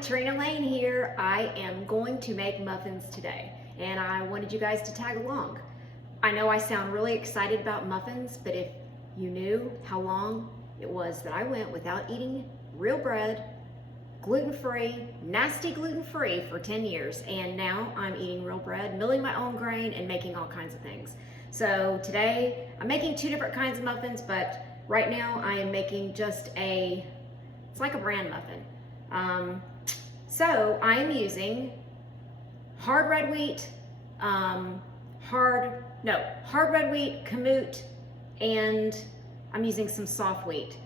Trina Lane here. I am going to make muffins today, and I wanted you guys to tag along. I know I sound really excited about muffins, but if you knew how long it was that I went without eating real bread, gluten-free, nasty gluten-free for 10 years, and now I'm eating real bread, milling my own grain, and making all kinds of things. So today, I'm making two different kinds of muffins, but right now I am making just it's like a bran muffin. So I am using hard red wheat, hard red wheat, kamut, and I'm using some soft wheat.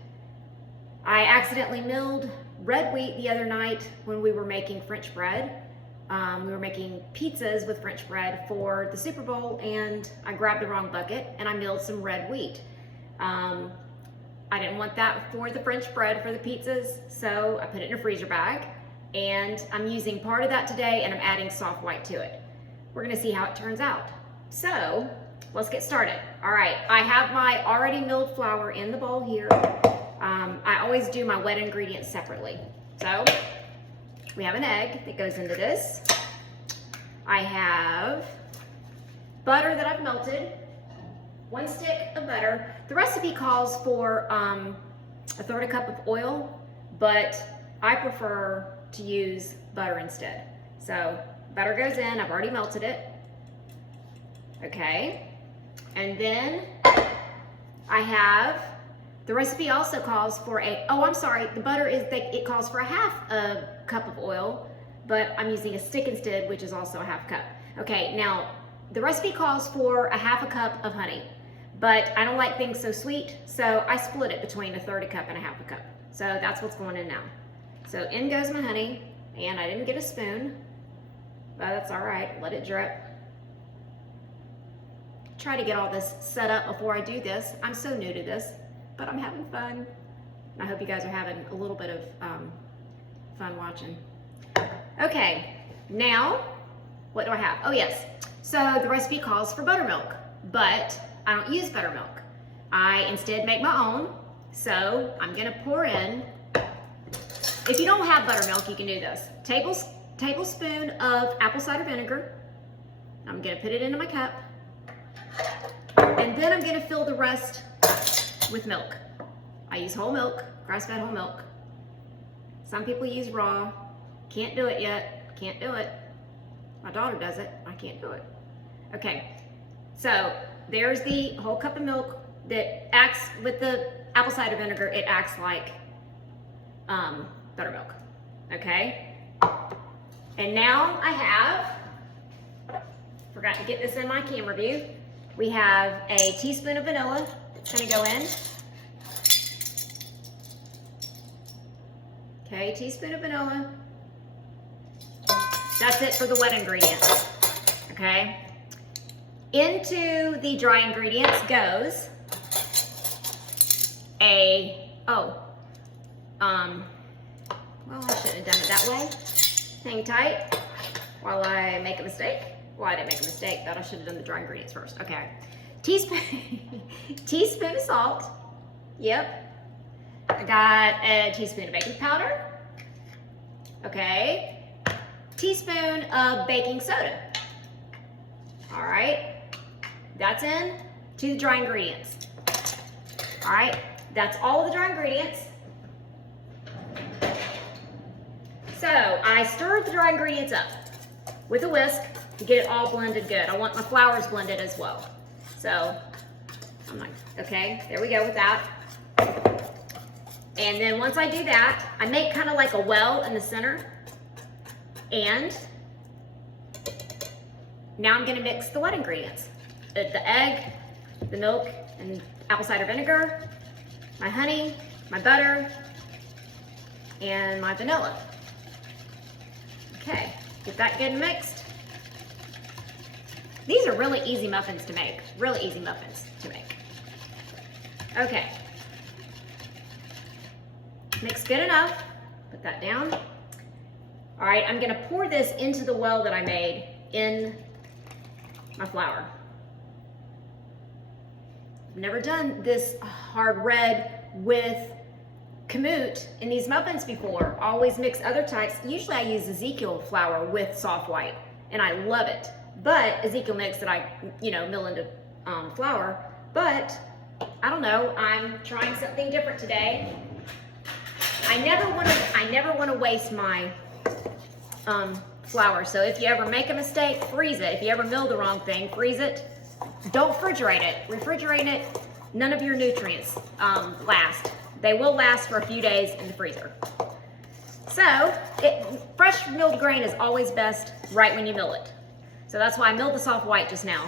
I accidentally milled red wheat the other night when we were making French bread. We were making pizzas with French bread for the Super Bowl, and I grabbed the wrong bucket and I milled some red wheat. I didn't want that for the French bread for the pizzas, so I put it in a freezer bag, and I'm using part of that today, and I'm adding soft white to it. We're gonna see how it turns out. So let's get started. All right, I have my already milled flour in the bowl here. I always do my wet ingredients separately. So we have an egg that goes into this. I have butter that I've melted. 1 stick of butter. The recipe calls for 1/3 cup of oil, but I prefer to use butter instead. So butter goes in, I've already melted it. Okay, and then I have, the recipe also calls for the butter it calls for 1/2 cup of oil, but I'm using a stick instead, which is also 1/2 cup. Okay, now the recipe calls for 1/2 cup of honey, but I don't like things so sweet, so I split it between 1/3 cup and 1/2 cup. So that's what's going in now. So in goes my honey, and I didn't get a spoon, but that's all right, let it drip. Try to get all this set up before I do this. I'm so new to this, but I'm having fun. And I hope you guys are having a little bit of fun watching. Okay, now, what do I have? Oh yes, so the recipe calls for buttermilk, but I don't use buttermilk. I instead make my own, so I'm gonna pour in, if you don't have buttermilk, you can do this. Tablespoon of apple cider vinegar. I'm gonna put it into my cup, and then I'm gonna fill the rest with milk. I use whole milk, grass-fed whole milk. Some people use raw. Can't do it yet, can't do it. My daughter does it, I can't do it. Okay, so there's the whole cup of milk that acts with the apple cider vinegar. It acts like buttermilk, okay? And now I have, forgot to get this in my camera view, we have a teaspoon of vanilla that's gonna go in. Okay, teaspoon of vanilla. That's it for the wet ingredients, okay? Into the dry ingredients goes well, I shouldn't have done it that way. Hang tight while I make a mistake. Well, I didn't make a mistake, but I should have done the dry ingredients first. Okay, teaspoon of salt. Yep. I got a teaspoon of baking powder. Okay. Teaspoon of baking soda. All right. That's in to the dry ingredients. All right, that's all of the dry ingredients. So I stirred the dry ingredients up with a whisk to get it all blended good. I want my flours blended as well. So okay, there we go with that. And then once I do that, I make kind of like a well in the center. And now I'm gonna mix the wet ingredients. The egg, the milk, and apple cider vinegar, my honey, my butter, and my vanilla. Okay, get that good and mixed. These are really easy muffins to make, really easy muffins to make. Okay, mix good enough, put that down. All right, I'm gonna pour this into the well that I made in my flour. I've never done this hard red with kamut in these muffins before. Always mix other types. Usually I use Ezekiel flour with soft white, and I love it. But Ezekiel mix that I, mill into flour. But I don't know. I'm trying something different today. I never want to waste my flour. So if you ever make a mistake, freeze it. If you ever mill the wrong thing, freeze it. Don't refrigerate it. Refrigerate it. None of your nutrients last. They will last for a few days in the freezer. So fresh milled grain is always best right when you mill it. So that's why I milled the soft white just now.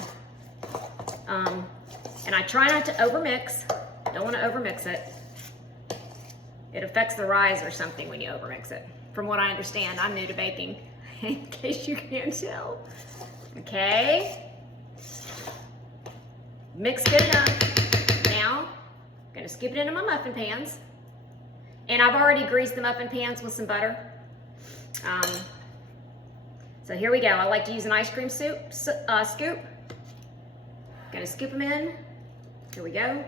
And I try not to overmix. Don't want to overmix it. It affects the rise or something when you overmix it. From what I understand, I'm new to baking, in case you can't tell. Okay. Mix good enough. Now, I'm gonna scoop it into my muffin pans. And I've already greased the muffin pans with some butter. So here we go. I like to use an ice cream scoop. Gonna scoop them in. Here we go.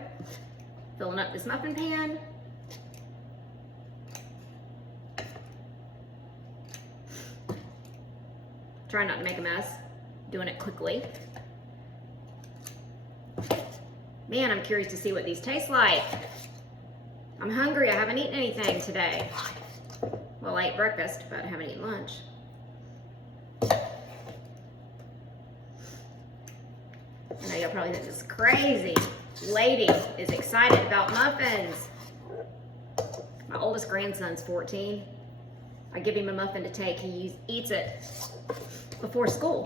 Filling up this muffin pan. Try not to make a mess. Doing it quickly. Man, I'm curious to see what these taste like. I'm hungry. I haven't eaten anything today. Well, I ate breakfast, but I haven't eaten lunch. I know y'all probably think this is crazy. Lady is excited about muffins. My oldest grandson's 14. I give him a muffin to take. He eats it before school.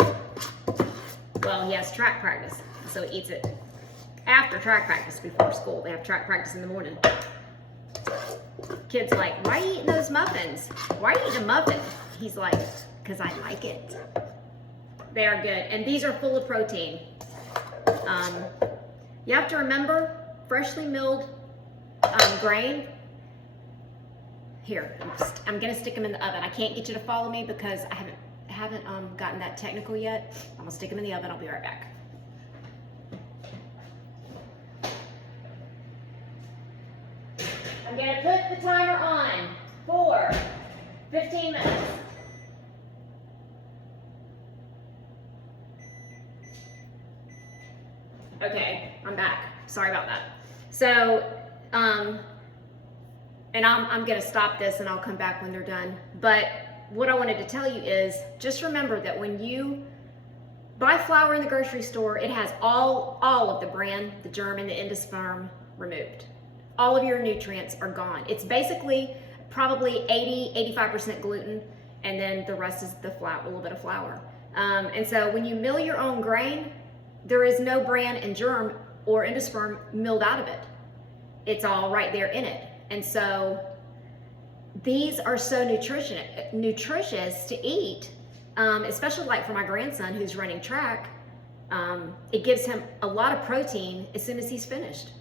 Well, he has track practice, so he eats it after track practice before school. They have track practice in the morning. Kid's like, why are you eating those muffins? Why are you eating a muffin? He's like, because I like it. They are good, and these are full of protein. You have to remember, freshly milled grain. Here, I'm gonna stick them in the oven. I can't get you to follow me because I haven't gotten that technical yet. I'm gonna stick them in the oven. I'll be right back. I'm gonna put the timer on for 15 minutes. Okay, I'm back. Sorry about that. So, and I'm gonna stop this and I'll come back when they're done. But what I wanted to tell you is just remember that when you buy flour in the grocery store, it has all of the bran, the germ, and the endosperm removed. All of your nutrients are gone. It's basically probably 85% gluten, and then the rest is the flour, a little bit of flour. And so when you mill your own grain, there is no bran and germ or endosperm milled out of it. It's all right there in it. And so these are so nutritious to eat, especially like for my grandson who's running track. It gives him a lot of protein as soon as he's finished.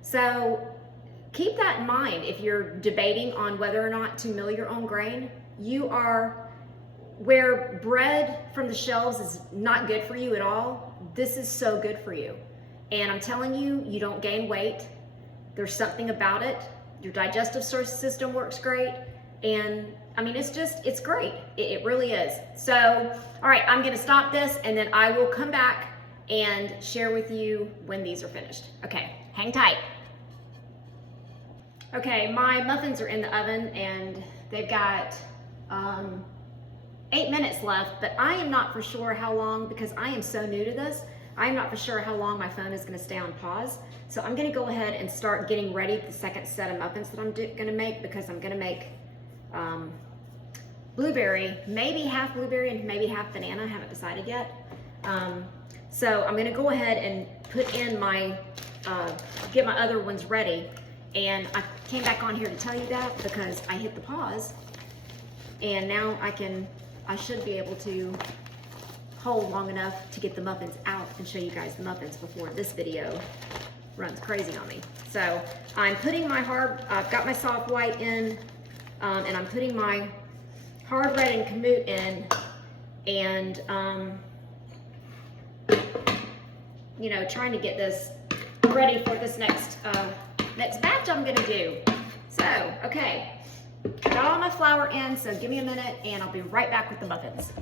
So keep that in mind if you're debating on whether or not to mill your own grain. You are, where bread from the shelves is not good for you at all, this is so good for you. And I'm telling you, you don't gain weight. There's something about it. Your digestive system works great. And I mean, it's great. It really is. So, all right, I'm gonna stop this and then I will come back and share with you when these are finished. Okay, hang tight. Okay, my muffins are in the oven and they've got 8 minutes left, but I am not for sure how long, because I am so new to this, I am not for sure how long my phone is gonna stay on pause. So I'm gonna go ahead and start getting ready for the second set of muffins that I'm gonna make, because I'm gonna make blueberry, maybe half blueberry and maybe half banana, I haven't decided yet. So I'm gonna go ahead and put in my, get my other ones ready. And I came back on here to tell you that because I hit the pause, and now I should be able to hold long enough to get the muffins out and show you guys the muffins before this video runs crazy on me. So I'm putting my I've got my soft white in, and I'm putting my hard red and kamut in, and you know, trying to get this ready for this next batch I'm gonna do. So, okay, got all my flour in, so give me a minute and I'll be right back with the muffins.